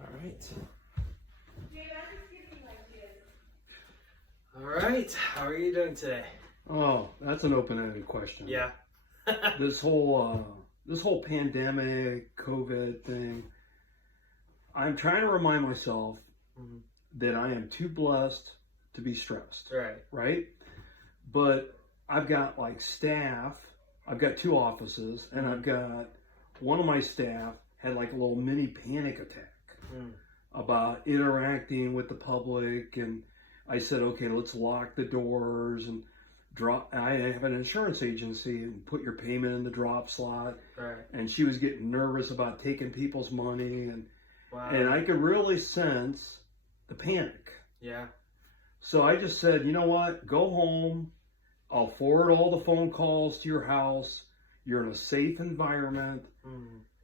All right. All right. How are you doing today? Oh, that's an open-ended question. Yeah. This whole pandemic, COVID thing, I'm trying to remind myself that I am too blessed to be stressed. Right? But I've got like staff, I've got 2 offices, and I've got one of my staff had like a little mini panic attack about interacting with the public, and I said, okay, let's lock the doors and I have an insurance agency and put your payment in the drop slot. Right. And she was getting nervous about taking people's money, and Wow. and I could really sense the panic. Yeah. So I just said, you know what? Go home. I'll forward all the phone calls to your house. You're in a safe environment.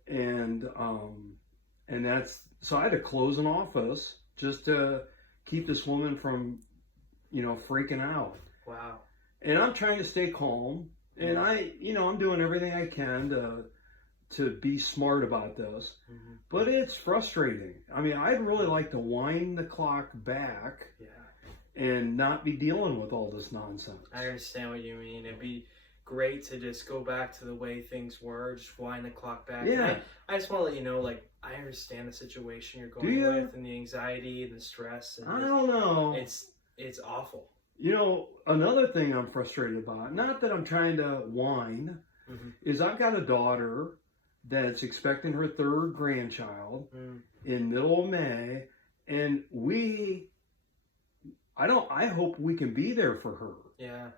And that's, so I had to close an office just to keep this woman from, freaking out. Wow. And I'm trying to stay calm, and I'm doing everything I can to be smart about this, but it's frustrating. I mean, I'd really like to wind the clock back and not be dealing with all this nonsense. I understand what you mean. It'd be great to just go back to the way things were, just wind the clock back. Yeah. I just want to let you know, like, I understand the situation you're going with, and the anxiety and the stress. And I don't know. It's awful. Another thing I'm frustrated about, not that I'm trying to whine, is I've got a daughter that's expecting her 3rd grandchild in middle of May, and I hope we can be there for her. Yeah.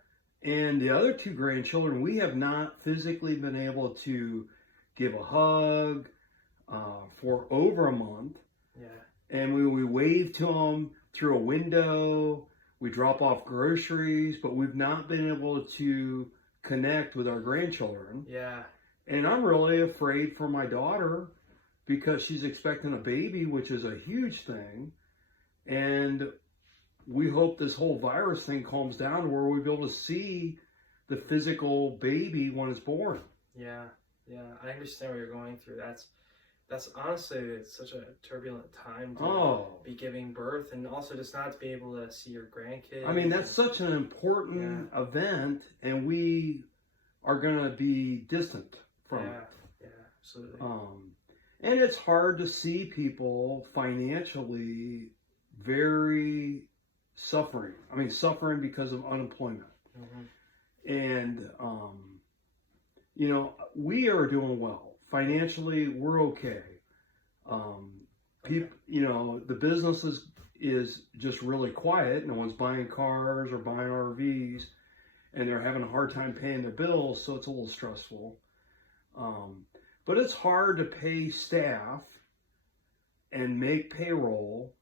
And the other 2 grandchildren, we have not physically been able to give a hug for over a month. Yeah. And we wave to them through a window. We drop off groceries, but we've not been able to connect with our grandchildren. Yeah. And I'm really afraid for my daughter because she's expecting a baby, which is a huge thing. And we hope this whole virus thing calms down where we'll be able to see the physical baby when it's born. Yeah. Yeah. I understand what you're going through. That's honestly, it's such a turbulent time to be giving birth, and also just not to be able to see your grandkids. I mean, that's such an important event, and we are going to be distant from it. Yeah, absolutely. And it's hard to see people financially very suffering. I mean, suffering because of unemployment. And, we are doing well. Financially, we're okay. The business is just really quiet. No one's buying cars or buying RVs, and they're having a hard time paying their bills, so it's a little stressful. But it's hard to pay staff and make payroll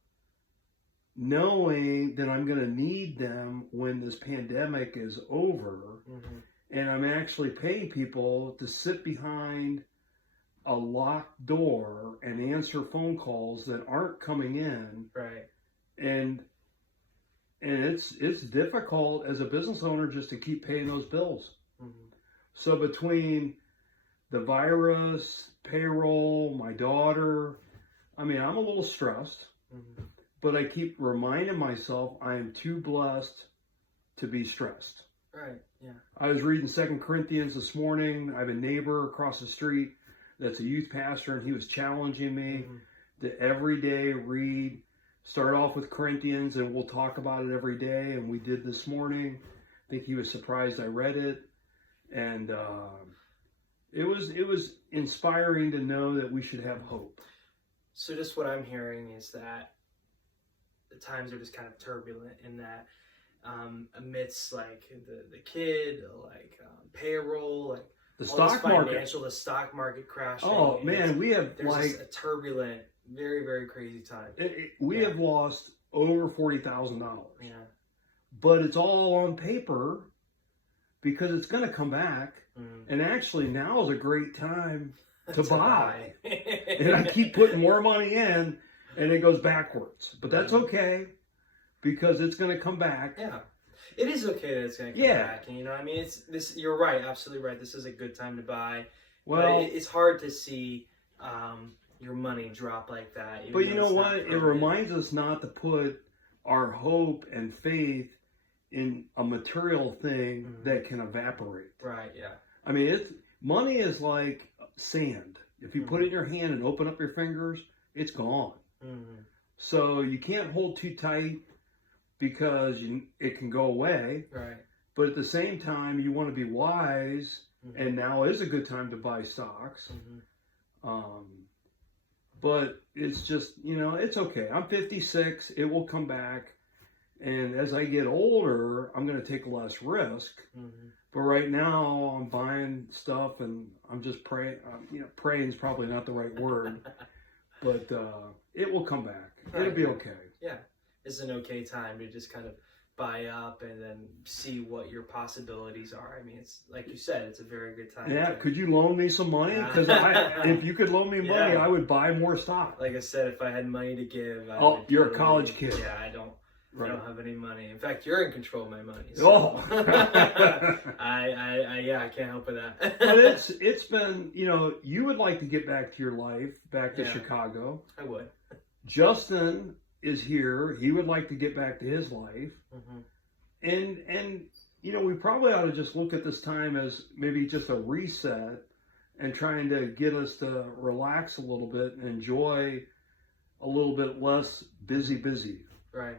knowing that I'm going to need them when this pandemic is over, and I'm actually paying people to sit behind a locked door and answer phone calls that aren't coming in. Right. And it's difficult as a business owner just to keep paying those bills. So between the virus, payroll, my daughter, I mean, I'm a little stressed, but I keep reminding myself I am too blessed to be stressed. Right. Yeah. I was reading 2 Corinthians this morning. I have a neighbor across the street that's a youth pastor, and he was challenging me to every day start off with Corinthians, and we'll talk about it every day. And we did this morning. I think he was surprised I read it, and it was inspiring to know that we should have hope. So just what I'm hearing is that the times are just kind of turbulent in that amidst like the kid, like payroll, like the all stock this market, the stock market crashing. Oh man, there's like a turbulent, very, very crazy time. We have lost over $40,000. Yeah, but it's all on paper because it's going to come back. And actually, now is a great time to buy. And I keep putting more money in, and it goes backwards. But that's okay because it's going to come back. Yeah. It is okay that it's going to come back. And, I mean, you're right, absolutely right. This is a good time to buy. Well, but it's hard to see your money drop like that. even But you though know it's not what? It permanent. reminds us not to put our hope and faith in a material thing that can evaporate. Right, yeah. I mean, money is like sand. If you put it in your hand and open up your fingers, it's gone. So you can't hold too tight because it can go away. Right. But at the same time, you want to be wise, and now is a good time to buy stocks. But it's just, it's okay. I'm 56. It will come back. And as I get older, I'm going to take less risk. But right now, I'm buying stuff and I'm just praying. Praying is probably not the right word. But it will come back. It'll be okay. Yeah. It's an okay time to just kind of buy up and then see what your possibilities are. I mean, it's like you said, it's a very good time. Yeah, could you loan me some money? Because if you could loan me money, I would buy more stock. Like I said, if I had money to give, you're a college kid. Yeah, I don't have any money. In fact, you're in control of my money. So. I can't help with that. But it's been, you would like to get back to your life, back to Chicago. I would. Justin is here. He would like to get back to his life. And we probably ought to just look at this time as maybe just a reset and trying to get us to relax a little bit and enjoy a little bit less busy. Right.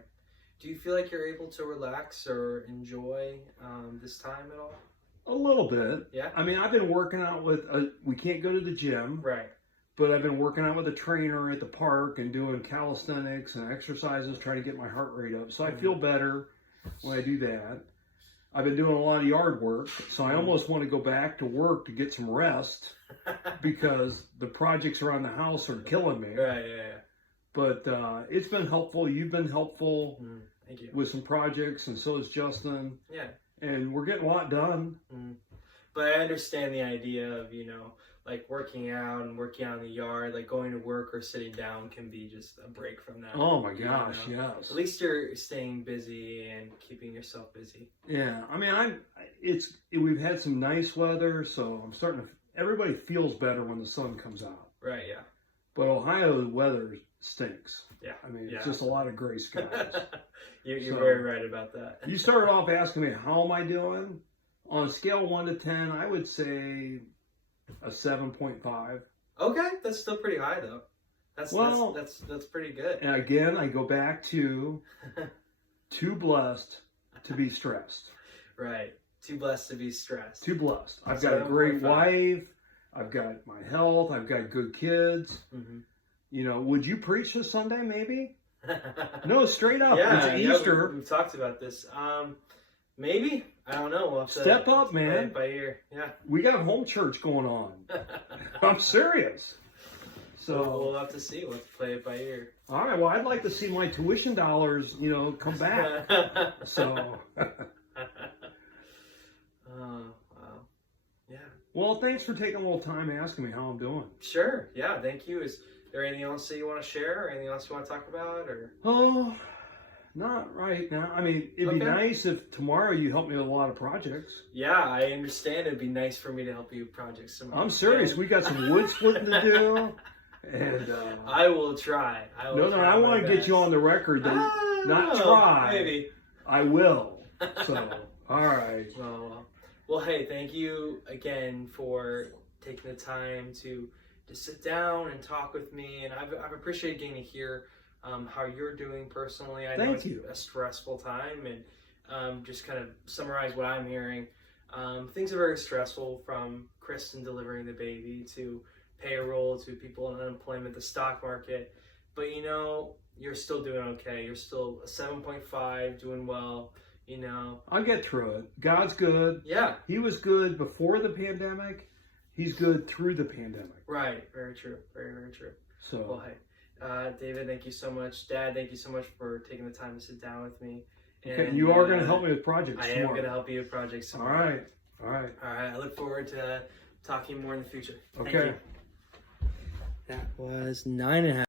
Do you feel like you're able to relax or enjoy this time at all? A little bit. Yeah. I mean, I've been working out we can't go to the gym. Right. But I've been working out with a trainer at the park and doing calisthenics and exercises, trying to get my heart rate up. So I feel better when I do that. I've been doing a lot of yard work, so I almost want to go back to work to get some rest because the projects around the house are killing me. Right, yeah. But it's been helpful. You've been helpful Thank you. with some projects, and so is Justin. Yeah. And we're getting a lot done. But I understand the idea of, like working out and working out in the yard, like going to work or sitting down can be just a break from that. Oh my gosh, yes. At least you're staying busy and keeping yourself busy. Yeah, I mean, we've had some nice weather, so I'm starting to. Everybody feels better when the sun comes out. Right. Yeah. But Ohio's weather stinks. Yeah. I mean, it's just a lot of gray skies. You're very right about that. You started off asking me how am I doing? On a scale of 1 to 10, I would say a 7.5. Okay, that's still pretty high though. That's pretty good. And again, I go back to too blessed to be stressed. Right. Too blessed to be stressed. Too blessed. I've got a great wife. I've got my health. I've got good kids. Would you preach this Sunday maybe? No, straight up. Yeah, it's Easter. We've talked about this. Maybe. I don't know. We'll have to step up, man. Play it by ear. Yeah. We got home church going on. I'm serious. So we'll have to see. We'll have to play it by ear. All right. Well, I'd like to see my tuition dollars, come back. So. Wow. Yeah. Well, thanks for taking a little time asking me how I'm doing. Sure. Yeah. Thank you. Is there anything else that you want to share, or anything else you want to talk about, or? Oh. Not right now. I mean, it'd be nice if tomorrow you help me with a lot of projects. Yeah, I understand. It'd be nice for me to help you with projects tomorrow. I'm serious. We got some wood splitting to do. And I will try. I want to get you on the record that try. Maybe. I will. So, all right. Well, hey, thank you again for taking the time to sit down and talk with me. And I've appreciated getting to hear how you're doing personally. I know it's a stressful time, and just kind of summarize what I'm hearing. Things are very stressful, from Kristen delivering the baby to payroll to people in unemployment, the stock market. But you're still doing okay. You're still a 7.5, doing well. I'll get through it. God's good. Yeah. He was good before the pandemic. He's good through the pandemic. Right. Very true. Very, very true. So. Well, hey. David, thank you so much. Dad, thank you so much for taking the time to sit down with me. And you are going to help me with projects tomorrow. I am going to help you with projects tomorrow. All right. I look forward to talking more in the future. Okay. Thank you. That was 9.5.